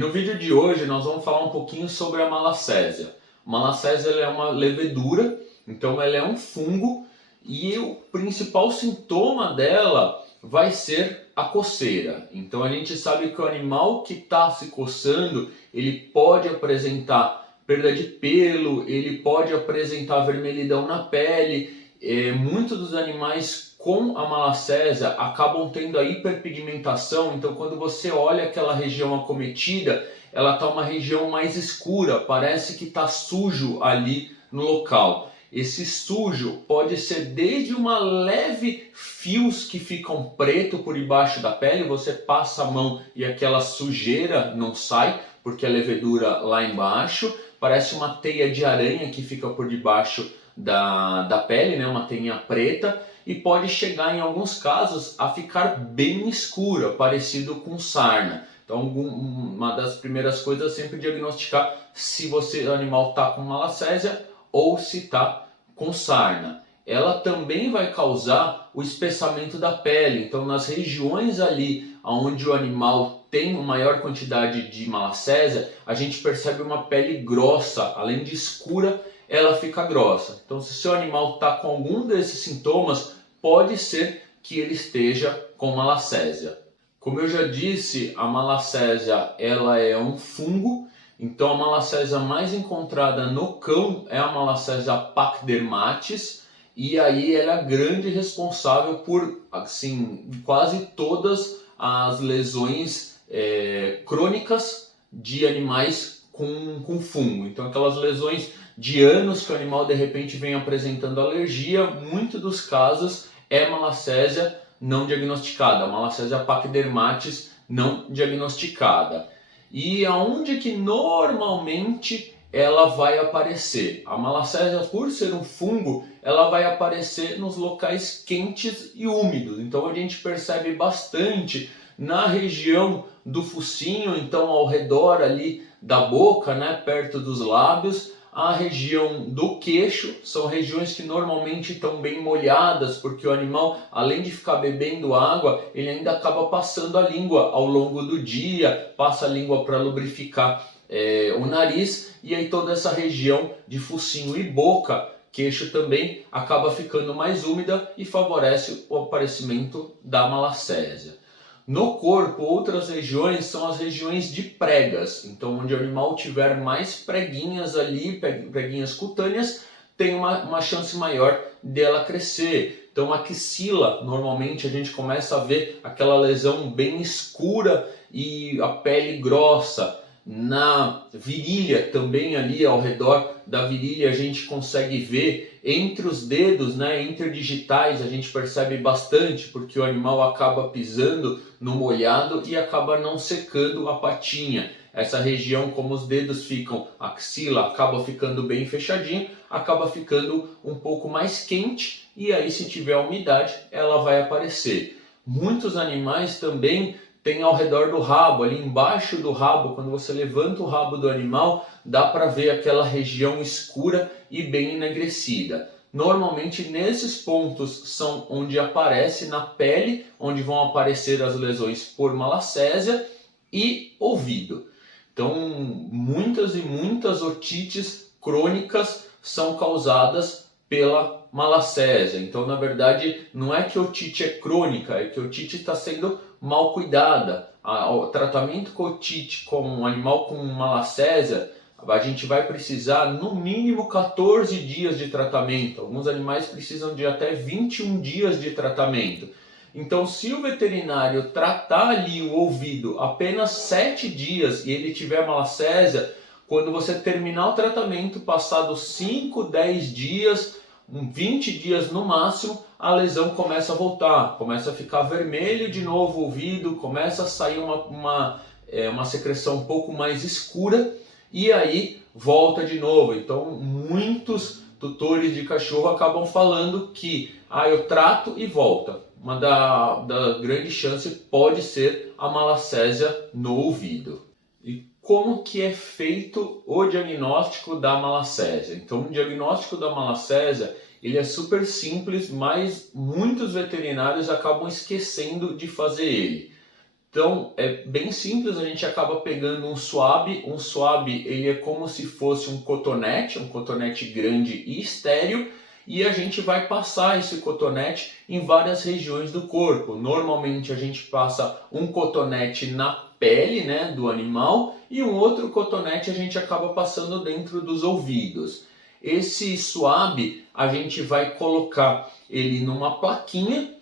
no vídeo de hoje nós vamos falar um pouquinho sobre a malacésia. A malacésia ela é uma levedura, então ela é um fungo e o principal sintoma dela vai ser a coceira. Então a gente sabe que o animal que está se coçando, ele pode apresentar perda de pelo, ele pode apresentar vermelhidão na pele. Muitos dos animais com a malacésia acabam tendo a hiperpigmentação, então quando você olha aquela região acometida, ela está uma região mais escura, parece que está sujo ali no local. Esse sujo pode ser desde uma leve fios que ficam preto por debaixo da pele, você passa a mão e aquela sujeira não sai, porque a levedura lá embaixo, parece uma teia de aranha que fica por debaixo da pele, né? Uma teia preta, e pode chegar em alguns casos a ficar bem escura, parecido com sarna. Então uma das primeiras coisas é sempre diagnosticar se o animal está com malacésia ou se está com sarna. Ela também vai causar o espessamento da pele, então nas regiões ali onde o animal tem uma maior quantidade de malacésia, a gente percebe uma pele grossa, além de escura, ela fica grossa. Então se o seu animal está com algum desses sintomas, pode ser que ele esteja com malacésia. Como eu já disse, a malacésia ela é um fungo, então a malacésia mais encontrada no cão é a malacésia pachydermatis, e aí ela é a grande responsável por assim, quase todas as lesões crônicas de animais com fungo. Então aquelas lesões de anos que o animal de repente vem apresentando alergia, muitos dos casos é malacésia não diagnosticada, malacésia pachydermatis não diagnosticada. E aonde que normalmente ela vai aparecer? A malacésia, por ser um fungo, ela vai aparecer nos locais quentes e úmidos. Então a gente percebe bastante na região do focinho, então ao redor ali da boca, né, perto dos lábios. A região do queixo, são regiões que normalmente estão bem molhadas, porque o animal, além de ficar bebendo água, ele ainda acaba passando a língua ao longo do dia, passa a língua para lubrificar o nariz, e aí toda essa região de focinho e boca, queixo também, acaba ficando mais úmida e favorece o aparecimento da malacésia. No corpo, outras regiões são as regiões de pregas, então onde o animal tiver mais preguinhas ali, preguinhas cutâneas, tem uma chance maior dela crescer. Então a axila, normalmente a gente começa a ver aquela lesão bem escura e a pele grossa. Na virilha, também ali ao redor da virilha, a gente consegue ver entre os dedos, né, interdigitais, a gente percebe bastante, porque o animal acaba pisando no molhado e acaba não secando a patinha. Essa região, como os dedos ficam, a axila acaba ficando bem fechadinha, acaba ficando um pouco mais quente, e aí se tiver umidade, ela vai aparecer. Muitos animais também tem ao redor do rabo, ali embaixo do rabo, quando você levanta o rabo do animal, dá para ver aquela região escura e bem enegrecida. Normalmente nesses pontos são onde aparece na pele, onde vão aparecer as lesões por malacésia e ouvido. Então muitas e muitas otites crônicas são causadas pela malacésia. Então na verdade não é que a otite é crônica, é que a otite está sendo mal cuidada. O tratamento com otite com um animal com malacésia, a gente vai precisar no mínimo 14 dias de tratamento. Alguns animais precisam de até 21 dias de tratamento. Então se o veterinário tratar ali o ouvido apenas 7 dias e ele tiver malacésia, quando você terminar o tratamento, passados 5, 10 dias, 20 dias no máximo, a lesão começa a voltar, começa a ficar vermelho de novo o ouvido, começa a sair uma secreção um pouco mais escura e aí volta de novo. Então muitos tutores de cachorro acabam falando que eu trato e volta. Uma da grande chance pode ser a malacésia no ouvido. E como que é feito o diagnóstico da malacésia? Então o diagnóstico da malacésia ele é super simples, mas muitos veterinários acabam esquecendo de fazer ele. Então é bem simples, a gente acaba pegando um swab ele é como se fosse um cotonete grande e estéreo, e a gente vai passar esse cotonete em várias regiões do corpo. Normalmente a gente passa um cotonete na pele, né, do animal, e um outro cotonete a gente acaba passando dentro dos ouvidos. Esse swab a gente vai colocar ele numa plaquinha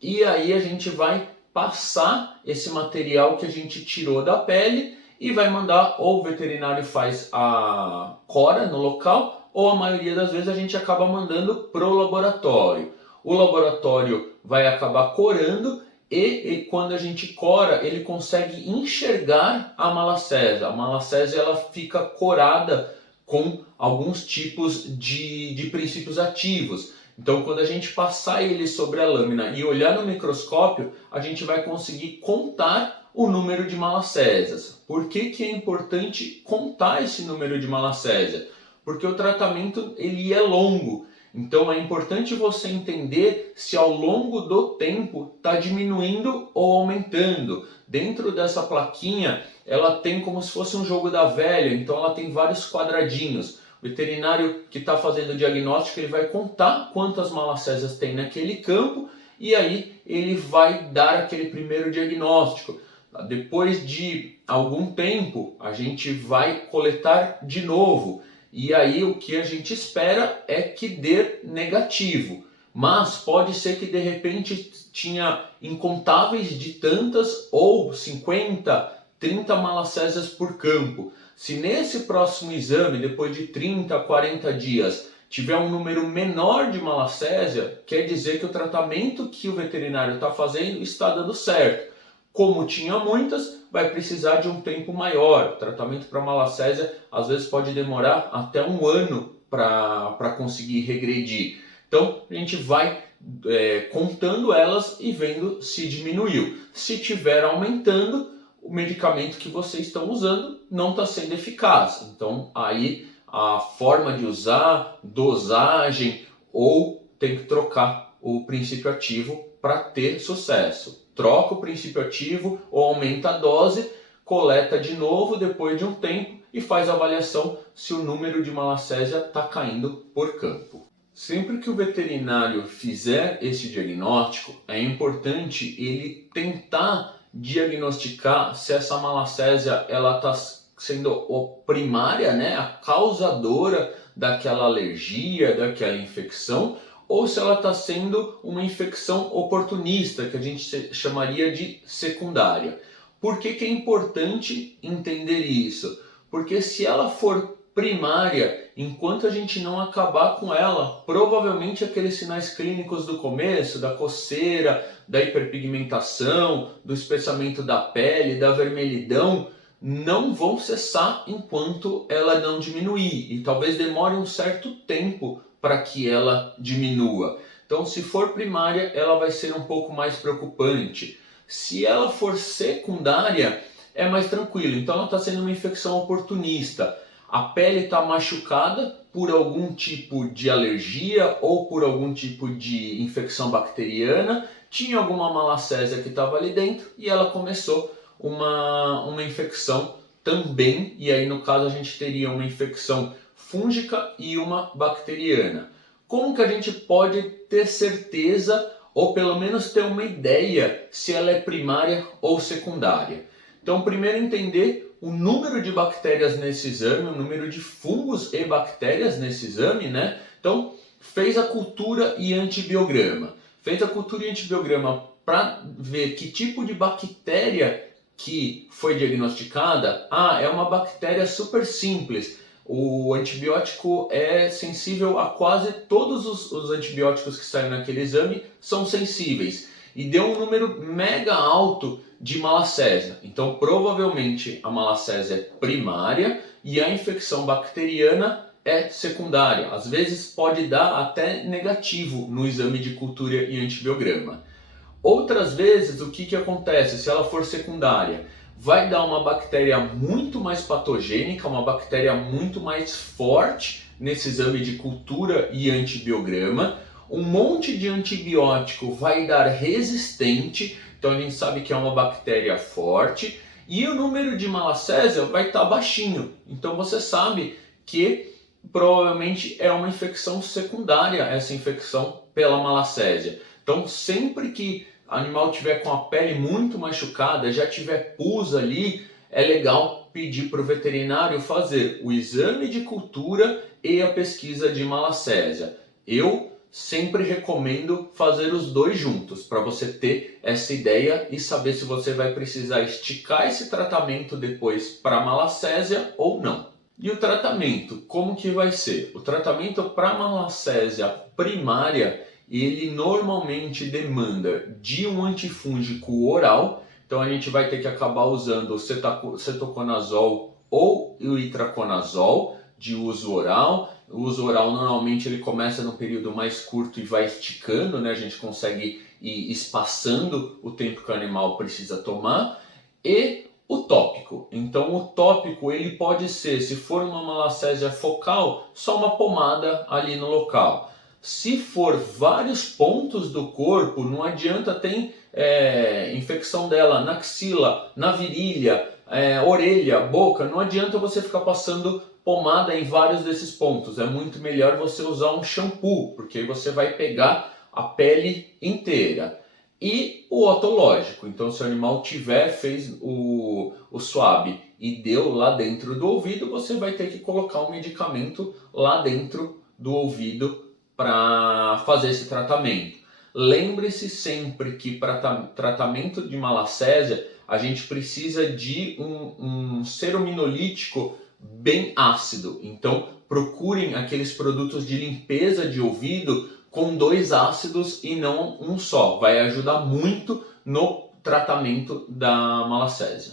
e aí a gente vai passar esse material que a gente tirou da pele e vai mandar, ou o veterinário faz a cora no local, ou a maioria das vezes a gente acaba mandando para o laboratório. O laboratório vai acabar corando e quando a gente cora, ele consegue enxergar a malacésia. A malacésia ela fica corada com alguns tipos de princípios ativos. Então, quando a gente passar ele sobre a lâmina e olhar no microscópio, a gente vai conseguir contar o número de malacésias. Por que é importante contar esse número de malacésia? Porque o tratamento ele é longo. Então, é importante você entender se ao longo do tempo está diminuindo ou aumentando. Dentro dessa plaquinha, ela tem como se fosse um jogo da velha, então ela tem vários quadradinhos. O veterinário que está fazendo o diagnóstico, ele vai contar quantas malacésias tem naquele campo e aí ele vai dar aquele primeiro diagnóstico. Depois de algum tempo, a gente vai coletar de novo e aí o que a gente espera é que dê negativo. Mas pode ser que de repente tinha incontáveis de tantas ou 50, 30 malacésias por campo. Se nesse próximo exame, depois de 30, 40 dias, tiver um número menor de malacésia, quer dizer que o tratamento que o veterinário está fazendo está dando certo. Como tinha muitas, vai precisar de um tempo maior. O tratamento para malacésia às vezes pode demorar até um ano para conseguir regredir. Então a gente vai contando elas e vendo se diminuiu. Se estiver aumentando, o medicamento que vocês estão usando não está sendo eficaz. Então aí a forma de usar, dosagem ou tem que trocar o princípio ativo para ter sucesso. Troca o princípio ativo ou aumenta a dose, coleta de novo depois de um tempo e faz a avaliação se o número de malacésia está caindo por campo. Sempre que o veterinário fizer esse diagnóstico, é importante ele tentar diagnosticar se essa malacésia ela está sendo a primária, né, a causadora daquela alergia, daquela infecção, ou se ela está sendo uma infecção oportunista, que a gente chamaria de secundária. Por que é importante entender isso? Porque se ela for primária, enquanto a gente não acabar com ela, provavelmente aqueles sinais clínicos do começo, da coceira, da hiperpigmentação, do espessamento da pele, da vermelhidão, não vão cessar enquanto ela não diminuir. E talvez demore um certo tempo para que ela diminua. Então, se for primária, ela vai ser um pouco mais preocupante. Se ela for secundária, é mais tranquilo. Então, ela está sendo uma infecção oportunista. A pele está machucada por algum tipo de alergia ou por algum tipo de infecção bacteriana. Tinha alguma malacésia que estava ali dentro e ela começou uma infecção também. E aí, no caso, a gente teria uma infecção fúngica e uma bacteriana. Como que a gente pode ter certeza ou pelo menos ter uma ideia se ela é primária ou secundária? Então, primeiro entender o número de bactérias nesse exame, o número de fungos e bactérias nesse exame, né? Então, fez a cultura e antibiograma. Fez a cultura e antibiograma para ver que tipo de bactéria que foi diagnosticada. Ah, é uma bactéria super simples. O antibiótico é sensível a quase todos os antibióticos que saem naquele exame são sensíveis. E deu um número mega alto de malacésia. Então, provavelmente a malacésia é primária e a infecção bacteriana é secundária. Às vezes pode dar até negativo no exame de cultura e antibiograma. Outras vezes, o que acontece se ela for secundária? Vai dar uma bactéria muito mais patogênica, uma bactéria muito mais forte nesse exame de cultura e antibiograma. Um monte de antibiótico vai dar resistente, Então a gente sabe que é uma bactéria forte e o número de malacésia vai estar baixinho. Então você sabe que provavelmente é uma infecção secundária, essa infecção pela malacésia. Então sempre que o animal tiver com a pele muito machucada, já tiver pus ali, é legal pedir para o veterinário fazer o exame de cultura e a pesquisa de malacésia. Eu sempre recomendo fazer os dois juntos, para você ter essa ideia e saber se você vai precisar esticar esse tratamento depois para malacésia ou não. E o tratamento, como que vai ser? O tratamento para malacésia primária, ele normalmente demanda de um antifúngico oral. Então a gente vai ter que acabar usando o cetoconazol ou o itraconazol de uso oral. O uso oral normalmente ele começa no período mais curto e vai esticando, né? A gente consegue ir espaçando o tempo que o animal precisa tomar. E o tópico. Então o tópico ele pode ser, se for uma malacésia focal, só uma pomada ali no local. Se for vários pontos do corpo, não adianta, tem infecção dela na axila, na virilha, orelha, boca, não adianta você ficar passando pomada em vários desses pontos. É muito melhor você usar um shampoo, porque aí você vai pegar a pele inteira. E o otológico, então se o animal fez o swab e deu lá dentro do ouvido, você vai ter que colocar um medicamento lá dentro do ouvido para fazer esse tratamento. Lembre-se sempre que para tratamento de malacésia a gente precisa de um serominolítico bem ácido. Então procurem aqueles produtos de limpeza de ouvido com 2 ácidos e não um só. Vai ajudar muito no tratamento da malacésia.